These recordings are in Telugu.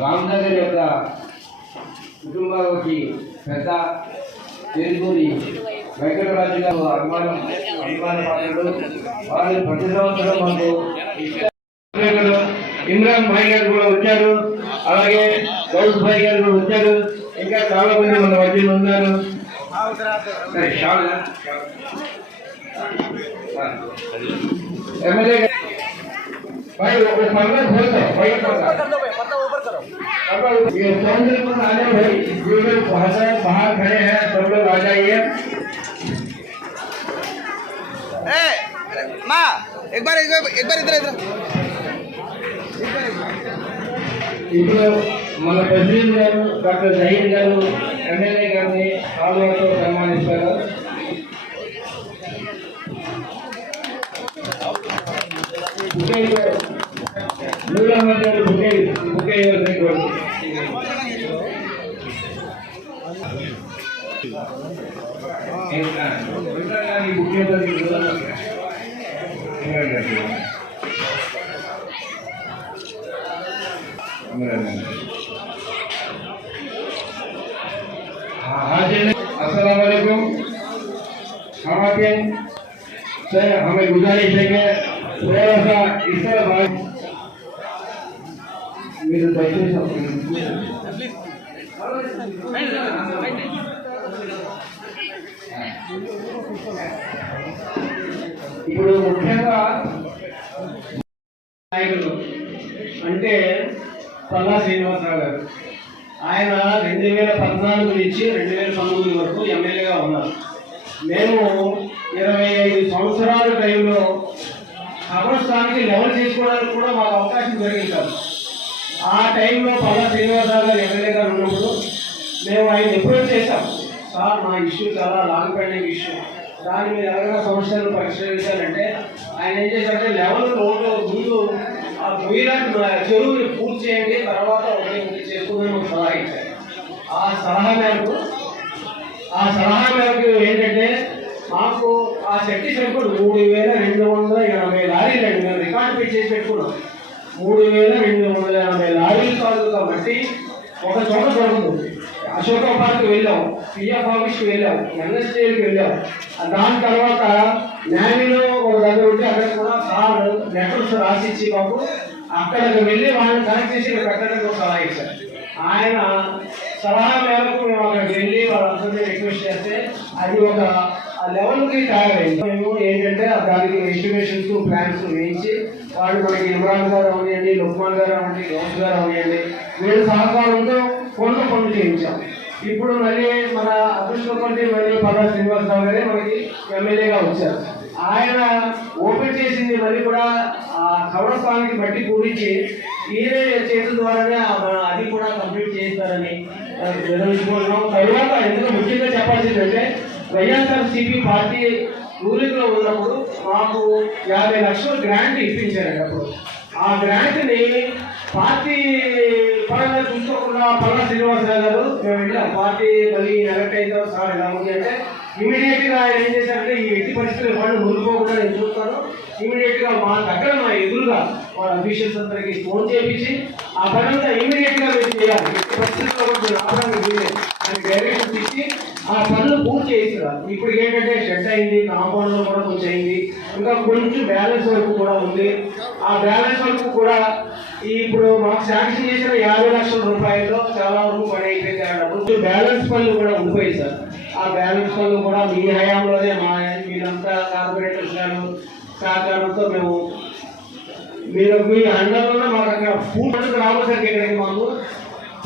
రామనగర్ యొక్క కుటుంబానికి పెద్ద తెలుగుని వెంకటరాజు గారు అభిమాన పాత్రలు. వారు ప్రతి సంవత్సరం మాకు ఇమ్రాన్ భాయ్ గారు కూడా వచ్చారు, అలాగే గౌస్ భాయ్ గారు కూడా వచ్చారు, ఇంకా చాలా మంది మన మధ్యలో ఉన్నారు. ఎమ్మెల్యే भाई वो पंद्रह खोल दो भाई ये सौंदर्य को आने भाई ये लोग बाहर खड़े हैं, सब लोग आ जाइए। माँ एक बार इधर ఇప్పుడు మన ప్రెసిడెంట్ గారు డాక్టర్ జహీర్ గారు ఎమ్మెల్యే గారిని ఆలోచనతో సన్మానిస్తారు. अस्सलाम वालेकुम। हमें गुजारिश है कि थोड़ा सा इस तरह मेरे ఇప్పుడు ముఖ్యంగా నాయకులు అంటే పల్లా శ్రీనివాసరావు గారు. ఆయన 2014 నుంచి 2019 వరకు ఎమ్మెల్యేగా ఉన్నారు. మేము 25 సంవత్సరాల టైంలో కబ్రస్థానికి లెవెల్ చేసుకోవడానికి కూడా మాకు అవకాశం జరిగింది కాదు. ఆ టైంలో పల్లా శ్రీనివాసరావు గారు ఎమ్మెల్యే గారు ఉన్నప్పుడు మేము ఆయన అప్రోచ్ చేశాం. సార్ మా ఇష్యూ చాలా లాంగ్ పెండింగ్ ఇష్యూ, దాని మీద ఎవరైనా సమస్యలు పరిష్కరించాలంటే ఆయన ఏం చేశారంటే లెవెల్ రోడ్డు ముందు ఆ గొయ్యిలాంటి చెరువుని పూర్తి చేయండి, తర్వాత ఒకటి చేసుకుందని ఒక సలహా ఇచ్చారు. ఆ సలహా మేరకు ఏంటంటే మాకు ఆ శక్తి సంఖ్యలు 3280 లారీలు అండి. మేము రికార్డు పెట్టి చేసి పెట్టుకున్నాం. 3280 లారీలు కాదు కాబట్టి ఒక చోట దొరుకుతుంది. అశోక పార్క్ వెళ్ళాం, పిఎఫ్ ఆఫీస్కి వెళ్ళాం, ఎన్ఎస్టీకి వెళ్ళాం. దాని తర్వాత నేవీలో ఒక దగ్గర ఉంటే అక్కడ కూడా సార్ లెటర్స్ రాసిచ్చి మాకు అక్కడికి వెళ్ళి వాళ్ళని కనెక్ట్ చేసి పెట్టడానికి ఒక సలహా ఇచ్చారు. ఆయన సలహా మేరకు మేము అక్కడికి వెళ్ళి వాళ్ళందరినీ రిక్వెస్ట్ చేస్తే అది ఒక లెవెల్కి తయారైంది. మేము ఏంటంటే దానికి ఎస్టిమేషన్స్ ప్లాన్స్ వేయించి వాళ్ళు మనకి ఇమ్రాన్ గారు అవనియండి, లుక్మాన్ గారు అవ్వండి, గౌస్ గారు అవనియండి, వీళ్ళ సహకారంతో పనులు చేయించాం. ఇప్పుడు మళ్ళీ మన అదృష్టం కొద్ది మళ్ళీ పల్లా శ్రీనివాసరావు గారే మనకి ఎమ్మెల్యేగా వచ్చారు. ఆయన ఓపెన్ చేసింది మళ్ళీ కూడా ఆ కవరస్థానానికి బట్టి పూరించి ఈయన చేతుల ద్వారానే అది కూడా కంప్లీట్ చేస్తారని నిర్వహించుకుంటున్నాం. తరువాత ఎందుకు ముఖ్యంగా చెప్పాల్సిందంటే వైఎస్ఆర్సీపీ పార్టీ రూలింగ్ లో ఉన్నప్పుడు మాకు 50 లక్షలు గ్రాంట్ ఇప్పించారండి. అప్పుడు ఆ గ్రాంట్ని పార్టీ పరంగా చూసుకోకుండా పల్లా శ్రీనివాసరావు గారు మేము వెళ్ళాం. పార్టీ మళ్ళీ ఎలక్ట్ అయిన సార్ ఎలా ఉంది అంటే ఇమీడియట్ గా ఆయన ఏం చేశారంటే ఈ ఎట్టి పరిస్థితులు వాళ్ళు మునిగిపోకుండా నేను చూస్తాను, ఇమీడియట్ గా మా దగ్గర మా ఎదురుగా వాళ్ళ అఫీషియల్స్ అందరికి ఫోన్ చేయించి ఆ పని అంతా ఇమీడియట్ గా మేము చేయాలి, ఎట్టి పరిస్థితుల్లో ఆపడానికి డైరెక్షన్ ఇచ్చి ఆ పనులు పూర్తి చేస్తున్నారు. ఇప్పుడు ఏంటంటే షెడ్ అయింది, కాంపౌండ్ లో కూడా కొంచెం అయింది, ఇంకా కొంచెం బ్యాలెన్స్ వరకు కూడా ఉంది. ఆ బ్యాలెన్స్ వరకు కూడా ఇప్పుడు మాకు శాంక్షన్ చేసిన 50 లక్షల రూపాయల్లో చాలా వరకు పని అయిపోయింది. కొంచెం బ్యాలెన్స్ పనులు కూడా ఉండిపోయింది సార్. ఆ బ్యాలెన్స్ పనులు కూడా మీ హయాంలోనే మీరంతా కార్పొరేటర్స్ గారు సహకారంతో మేము మీ అండర్లోనే మాకు అక్కడ పూర్తిగా రావాలి సార్. ఇక్కడికి మాకు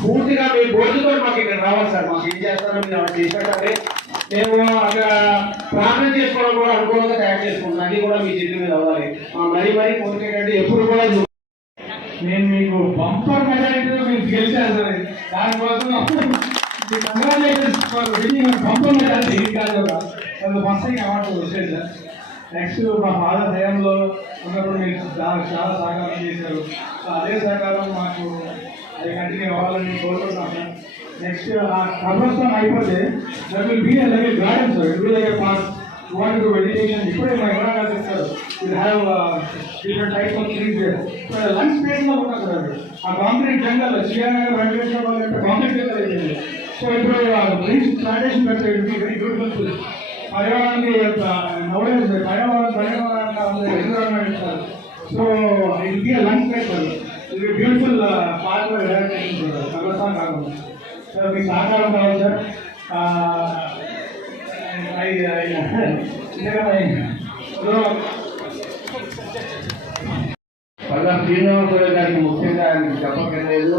పూర్తిగా మీ బోర్డుతో మాకు ఇక్కడ రావాలి సార్. మాకు ఏం చేస్తారో మీరు చేసినట్టే మేము అక్కడ ప్రార్థన చేసుకోవడం కూడా అనుకూలంగా తయారు చేసుకుంటున్నాం. అది కూడా మీ చేతి మీద అవ్వాలి. మరీ కోరికేటంటే ఎప్పుడు కూడా నేను మీకు బంపర్ మెజారిటీలో మీకు గెలిచాను సార్. దానికోసం Congratulations for winning a compliment as the Gajoga. And the first thing I want to say that next మా ఫాదర్ హయాంలో ఉన్నప్పుడు మీరు చాలా సహకారం చేశారు. సో అదే సహకారం మాకు అది కంటిన్యూ అవ్వాలని కోరుకుంటున్నాను. నెక్స్ట్ ఆ కబ్రస్థానం అయిపోతే that will be like garden sir. It will like park want to meditation. ఇప్పుడే మా ఎవరైనా చెప్తారు will have different types of trees there. Lunch స్పేస్లో ఉంటుంది సార్. ఆ కాంక్రీట్ జంగల్ శ్రీనగర్ వెంకటేశ్వర వాళ్ళు కాంక్రీట్ జంగల్ అయిపోయింది. సో ఇప్పుడు ట్రీస్ ప్లాంటేషన్ పెడితే ఇట్ బి వెరీ బ్యూటిఫుల్. పర్యావరణానికి నవడేస్ పర్యావరణానికి environment sir. So it be lunch space sir. It be beautiful park relaxation sir. కబ్రస్థాన్ కాకుండా సార్ మీకు సహకారం కావాలి సార్. పల్లా శ్రీనివాసరావు గారికి ముఖ్యంగా ఆయనకు చెప్పక్కర్లేదు.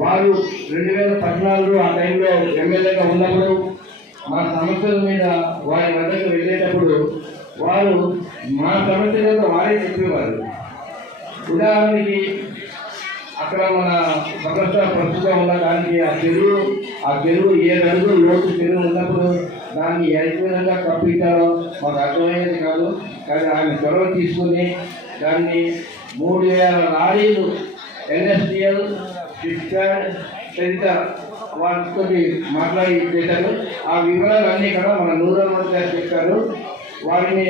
వారు 2014 ఆ టైంలో ఎమ్మెల్యేగా ఉన్నప్పుడు మా సమస్యల మీద వారి వద్దకు వెళ్ళేటప్పుడు వారు మా సమస్యలతో వారే చెప్పేవారు. ఉదాహరణకి అక్కడ మన సమస్య ప్రస్తుతం ఉన్న దానికి ఆ చెరువు 7 అడుగులు లోతు చెరువు ఉన్నప్పుడు దాన్ని ఏ విధంగా కప్పించాలో మాకు అర్థమయ్యేది కాదు. కానీ ఆయన చొరవ తీసుకుని దాన్ని 3000 లారీలు ఎన్ఎస్డిఎల్ షిప్యార్డ్ తదితర వాటితో మాట్లాడి చేశారు. ఆ వివరాలన్నీ కూడా మన నూరల్ గారు చెప్పారు. వారిని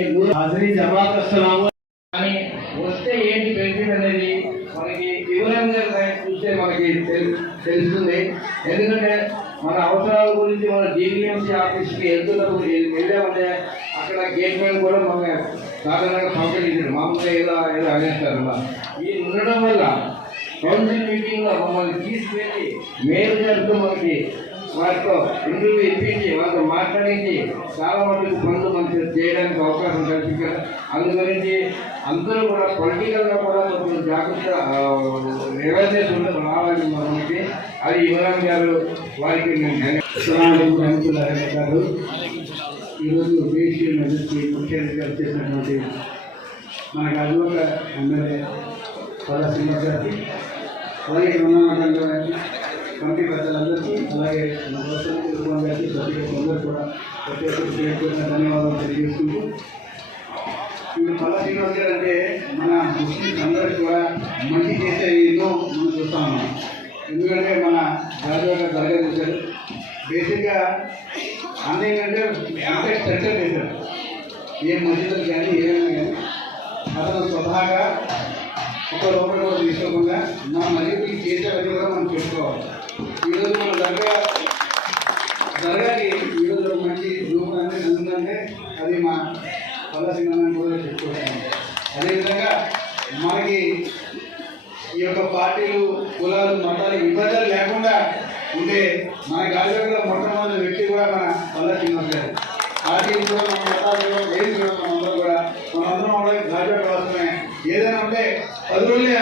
జవాబు కానీ వస్తే ఏంటి బెనిఫిట్ అనేది మనకి వివరంగా చూస్తే మనకి తెలుస్తుంది. ఎందుకంటే మన అవసరాల గురించి మన జీవీఎంసీ ఆఫీస్కి వెళ్ళామంటే అక్కడ గేట్ మ్యాన్ కూడా మన సాధారణంగా సౌకర్యించాడు. మామూలుగా ఏదో అనేస్తారు. ఇది ఉండడం వల్ల కౌన్సిల్ మీటింగ్లో మమ్మల్ని తీసుకెళ్ళి మేలు గారితో మనకి వారితో ఇంటర్వ్యూ ఇప్పించి వాళ్ళతో మాట్లాడించి చాలా మందికి పనులు మనకి చేయడానికి అవకాశం కల్పించారు. అందుగురించి అందరూ కూడా పొలిటికల్గా కూడా కొంచెం జాగ్రత్త అవేర్నెస్ రావాలి మనకి. అది ఇమరాన్ గారు వారికి గారు ఈరోజు దేశీయ మెజర్కి ముఖ్య అధికారులు చేసినటువంటి మన గజోక ఎమ్మెల్యే పల్లా శ్రీనివాస్ గారికి, అలాగే రుణమండలి గారికి, కమిటీ పెద్దలందరికీ, అలాగే మన కుటుంబం గారికి, సభ్యులకు అందరూ కూడా ప్రత్యేక ధన్యవాదాలు తెలియజేసుకుంటూ, ఇప్పుడు పల్లా శ్రీనివాస్ గారు అంటే మన ముస్లింస్ అందరికీ కూడా మంచి చేసే ఎన్నో మనం చూస్తా ఉన్నాం. ఎందుకంటే మన రాజుగారు దర్గా చేశారు. బేసిక్గా అన్నేంటంటే అంటే స్ట్రక్చర్ చేశారు. ఏ మసీదులు కానీ ఏమైనా కానీ అతను స్వతహాగా ఒక రూపాయి కూడా తీసుకోకుండా మన మసీదుకి చేసేవన్నీ కూడా మనం చెప్పుకోవాలి. ఈరోజు మన దర్గాకి ఈరోజు ఒక మంచి రూపం అనేది ఉందంటే అది మా పల్లా సింగం కూడా చెప్పుకుంటాము. అదేవిధంగా మనకి ఈ యొక్క పార్టీలు, కులాలు, మతాలు విభజనలు లేకుండా ఉంటే మన గాలిలో మొట్టమొదటి వ్యక్తి కూడా మన పల్లా శ్రీనివాస్ గారు. పార్టీలు కూడా మన మతాలు ఏది కూడా మనందరం గాలిలో కోసమే. ఏదైనా ఉంటే 10 రోజులే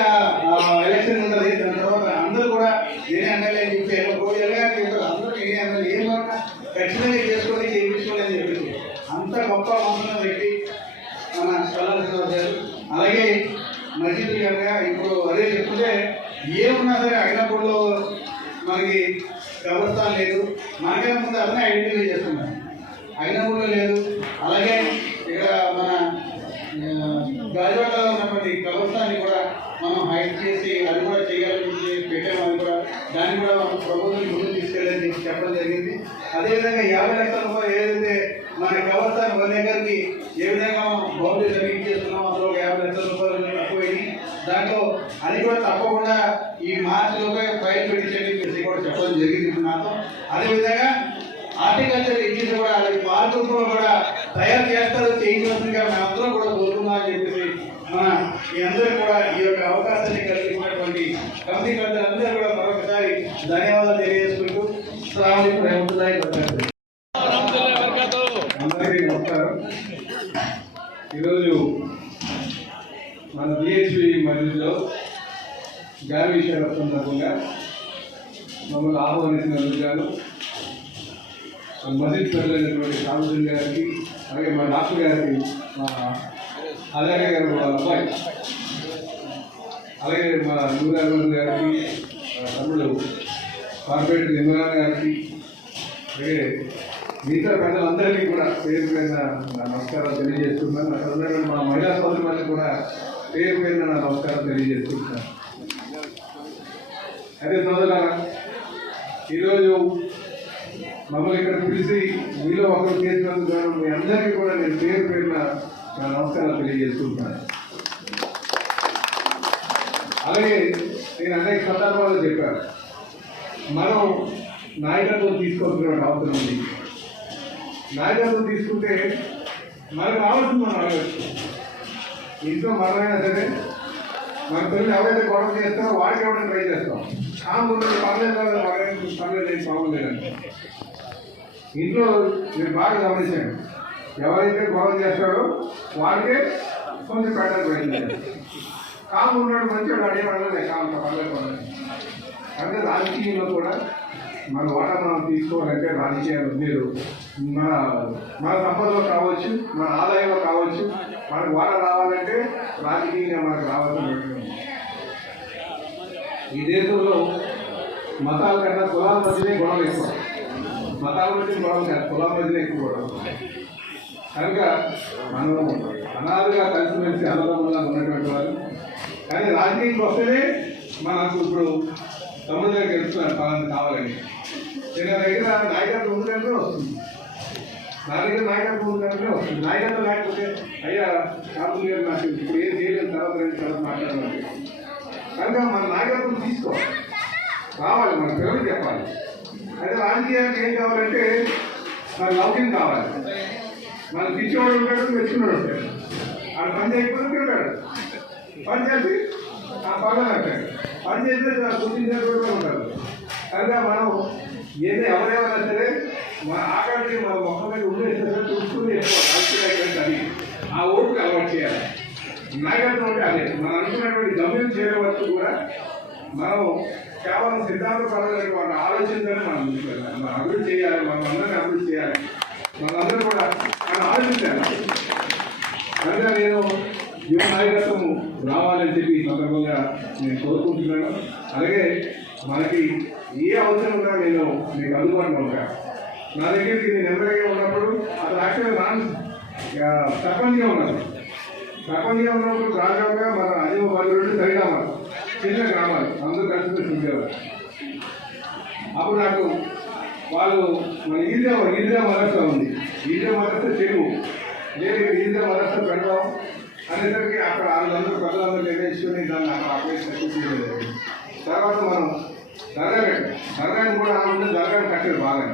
ఎలక్షన్ ఉంటుంది. దాని తర్వాత అందరూ కూడా నేనే ఎమ్మెల్యే అని చెప్పి అందరూ నేనే ఎమ్మెల్యే ఏం కాకుండా ఖచ్చితంగా చేసుకొని చేయించుకోవాలి అని చెప్పేసి అంత గొప్ప మనసున్న వ్యక్తి మన పల్లా శ్రీనివాస్ గారు. అలాగే మసీదు కనుక ఇప్పుడు అదే చెప్తుంటే ఏమున్నా సరే అయినప్పుడు మనకి కబ్రస్థాన్ లేదు. మనకైనా ముందు అతనే ఐడెంటిఫై చేస్తున్నారు. అయినప్పుడు లేదు. అలాగే ఇక్కడ మన గాజువాడలో ఉన్నటువంటి కబ్రస్థాన్ని కూడా మనం హైట్ చేసి అది కూడా చేయాలని పెట్టాము. అది కూడా దాన్ని కూడా మనం ప్రభుత్వం ముందుకు తీసుకెళ్ళని చెప్పి చెప్పడం జరిగింది. అదేవిధంగా 50 లక్షల రూపాయలు ఏదైతే మన కబ్రస్థాన్ 1 ఎకర్కి ఏ విధంగా మనం బౌండరీ సర్వీస్ చేస్తున్నాం, అందులో 50 లక్షల రూపాయలు తక్కువైంది. దాంట్లో అది కూడా తప్పకుండా ఈ మార్చిలోపే ఫైల్ పెట్టించండి కూడా చెప్పడం జరిగింది నాతో. అదేవిధంగా హార్టికల్చర్ ఇంజిన్ కూడా అది పార్కులు కూడా తయారు చేస్తారు, చేయించవలసిందిగా మేమందరం కూడా కోరుకున్నాం అని చెప్పేసి మన మీ అందరూ కూడా ఈ యొక్క అవకాశాన్ని కలిగించినటువంటి కమిటీ పెద్దలందరూ కూడా మరొకసారి ధన్యవాదాలు తెలియజేసుకుంటూ అందరికీ నమస్కారం. ఈరోజు మన బిహెచ్పి మధ్యలో గాలి విషయాల సందర్భంగా మమ్మల్ని ఆహ్వానించినందుకు గాను మసీద్ పెద్దలైనటువంటి సాంబసింగ్ గారికి, అలాగే మా డాక్టర్ గారికి, మా అలాగే గారు వాళ్ళ అబ్బాయి, అలాగే మా నూరారు గారికి, తమ్ముడు కార్పొరేటర్ ఇమ్రాన్ గారికి అలాగే మిగతా పెద్దలందరికీ కూడా పేరు పేరున నా నమస్కారాలు తెలియజేస్తున్నాను. అక్కడ ఉన్నటువంటి మా మహిళా సోదరులకు కూడా పేరు పేరున నా నమస్కారం తెలియజేస్తున్నాను. అదే సోదరులారా, ఈరోజు మమ్మల్ని ఇక్కడ పిలిచి మీలో ఒకరు చేసినందుకు గాను మీ అందరికీ కూడా నేను పేరు పేరున నా నమస్కారాలు తెలియజేస్తున్నాను. అలాగే నేను అనేక సందర్భాల్లో చెప్పాను, మనం నాయకత్వం తీసుకోవాల్సిన అవసరం ఉంది. నాయకత్వం తీసుకుంటే మనకు కావాల్సింది మనం అడగచ్చు. ఇంట్లో మనమైనా సరే మన పిల్లలు ఎవరైతే గొడవ చేస్తారో వాడికి ఎవరైనా ట్రై చేస్తాం. పర్లేదు పర్లేదు బాగుండేదండి. ఇంట్లో మీరు బాగా గమనించండి, ఎవరైతే గొడవ చేస్తాడో వాడికే కొంచెం పెట్టాలి ప్రయత్నించాలి. కాము ఉన్నాడు మంచివాడు అడిగేవాళ్ళే కాము పర్లేదు పర్లేదు. అంటే రాజకీయంలో కూడా మన వాటా మనం తీసుకోవాలంటే రాజకీయాలు మీరు మన సంపదలో కావచ్చు, మన ఆదాయంలో కావచ్చు, మనకు వాటా రావాలంటే రాజకీయంగా మనకు రావాల్సిన ఈ దేశంలో మతాల కన్నా కులాల మధ్యనే గొడవలు ఎక్కువ. మతాల మధ్య గొడవలు కాదు, కులాల మధ్యనే ఎక్కువ గొడవలు. కనుక మనం అనాథగా కలిసిమెలిసి అన్నదమ్ములుగా ఉన్నటువంటి వారు. కానీ రాజకీయంకి వస్తేనే మనకు ఇప్పుడు సముద్రం గెలుస్తున్నారు పలానా కావాలని. చిన్న దగ్గర నాయకత్వం ఉందంటే వస్తుంది, నా దగ్గర నాయకత్వం ఉందంటే వస్తుంది. నాయకత్వం లేకపోతే అయ్యా కాపులు గారు నాకు ఇప్పుడు ఏం చేయలేదు, తర్వాత మాట్లాడాలి. కనుక మన నాయకత్వం తీసుకోవాలి, రావాలి, మన పిల్లలు చెప్పాలి. అయితే రాజకీయానికి ఏం కావాలంటే మన లౌక్యం కావాలి. మన పిచ్చివాడు ఉంటాడు, మెచ్చుకున్నాడు ఉంటాడు. ఆడ పని చేయకపోతే తింటాడు, పని చేసి ఆ పనులు అంటాడు, పని చేస్తే గుర్తించేటువంటి ఉంటారు. కనుక మనం ఏదో ఎవరైనా సరే మన ఆకాడికి మన మొక్క మీద ఉండేసరి చూసుకుని అది ఆ ఓటుకు అలవాటు చేయాలి. నాయకత్వం అంటే అదే మనం అనుకున్నటువంటి గమ్యం చేరే వరకు కూడా మనం కేవలం సిద్ధాంత పరమైన వాళ్ళ ఆలోచించాలని మనం ముందుకెళ్ళాలి. మనం అభివృద్ధి చేయాలి, మనం అందరినీ అభివృద్ధి చేయాలి, మనందరూ కూడా మనం ఆలోచించాలి. కనుక నేను యువ నాయకత్వం రావాలని చెప్పి ఈ సందర్భంగా నేను కోరుకుంటున్నాను. అలాగే మనకి ఏ అవసరం ఉన్నా నేను మీకు అందుబాటులో ఉంటాను. నా దగ్గరికి నేను ఎమ్మెల్యేగా ఉన్నప్పుడు అసలు యాక్చువల్గా సర్పంచ్గా ఉన్నాను. సర్పంచ్గా ఉన్నప్పుడు దాదాపుగా మన అదే 10 రోజులు సరిగ్రామాలు, చిన్న గ్రామాలు అందరూ కలిసి ఉండేవారు. అప్పుడు నాకు వాళ్ళు మన ఈద్గా మదర్సా ఉంది, ఈద్గా మదర్సా చెరువు లేదు, ఈద్గా మదర్సా పెడదాం అనేసరికి అక్కడ వాళ్ళందరూ ప్రజలందరూ నిర్ణయించుకొని దాన్ని అక్కడ అప్లై. తర్వాత మనం దర్గా పెట్టాం, దర్గాని కూడా ఉంటే దర్గాని కట్టారు బాగా.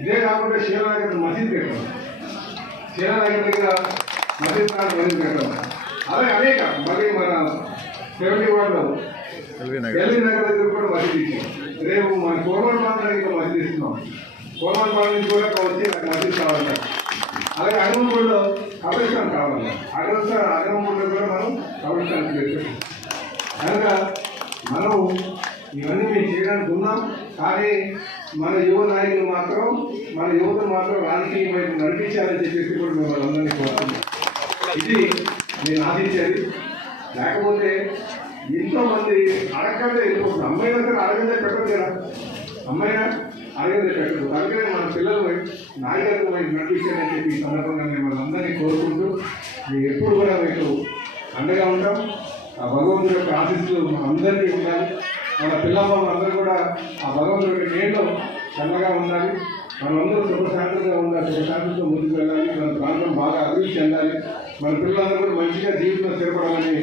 ఇదే కాకుండా శివనాగర్ మసీద్ పెట్టాం, శివనాగర్ దగ్గర మసీద్ పెట్టాం. అలాగే అనేక మళ్ళీ మన 71లో ఎల్బీ నగర్ దగ్గర కూడా మసీద్ ఇచ్చాం. రేపు మన కోరమాన్ దగ్గర మసీద్ ఇస్తున్నాం. కోరమాన్ నుంచి కూడా వచ్చి నాకు మసీద్ కావాలి. అలాగే అగమపూడిలో కబ్రిస్తాన్ కావాలి, అగమపూడిలో కూడా మనం కబ్రిస్తాన్ చేస్తాం. కనుక మనం ఇవన్నీ మేము చేయడానికి ఉన్నాం. కానీ మన యువ నాయకులు మాత్రం మన యువతను మాత్రం రాజకీయ వైపు నడిపించాలని చెప్పేసి కూడా మేము వాళ్ళందరినీ కోరుతున్నాం. ఇది నేను ఆశించేది. లేకపోతే ఎంతోమంది అడగంటే వెళ్ళిపోతుంది. అమ్మాయినా సరే అడగందే పెట్టదు కదా, అమ్మాయినా అడగందే పెట్టదు. అందుకనే మన పిల్లలు నాయకత్వం వైపు నడిపించాలని చెప్పి ఈ సందర్భంగా మేము వాళ్ళందరినీ కోరుకుంటూ మేము ఎప్పుడు కూడా మీకు అండగా ఉంటాం. ఆ భగవంతుడి యొక్క ఆశీస్సులు అందరికీ ఉండాలి. మన పిల్లమ్మలు అందరూ కూడా ఆ భగవంతుడి నీళ్ళు చల్లగా ఉండాలి. మనమందరూ సుఖశాంతిగా ఉండాలి, సుఖశాంతితో ముందుకు వెళ్ళాలి. మన ప్రాంతం బాగా అభివృద్ధి చెందాలి. మన పిల్లలందరూ కూడా మంచిగా జీవితంలో స్థిరపడాలని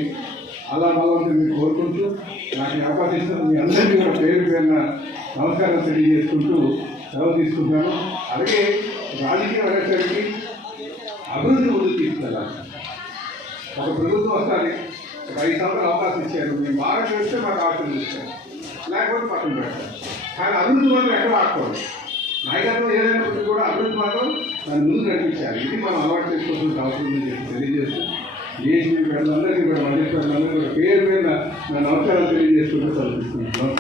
అలా భగవంతుడు మీరు కోరుకుంటూ నాకు అవకాశం ఇస్తున్న మీ అందరికీ కూడా పేరు పేరున నమస్కారం తెలియజేసుకుంటూ సెలవు తీసుకుంటున్నాను. అలాగే రాజకీయం అనేసరికి అభివృద్ధి ముందుకు తీసుకెళ్ళాలి. ఒక ప్రభుత్వం వస్తుంది, ఒక 5 సంవత్సరాలు అవకాశం ఇచ్చారు, మేము బాగా చేస్తే మాకు అవకాశం ఇచ్చారు, లేకపోతే పక్కన పెడతారు. కానీ అభివృద్ధి మాత్రం ఎక్కడ ఆడుకోవాలి. నాయకత్వం ఏదైనప్పటికీ కూడా అభివృద్ధి మాత్రం దాన్ని ముందు నడిపించాలి. ఇది మనం అలవాటు చేసుకోవాల్సిన అవసరం ఉందని చెప్పి తెలియజేస్తూ ఏసీ అందరికీ కూడా మంచి కూడా పేరు మీద నా నమస్కారాలు తెలియజేసుకుంటూ చదివిస్తున్నాను.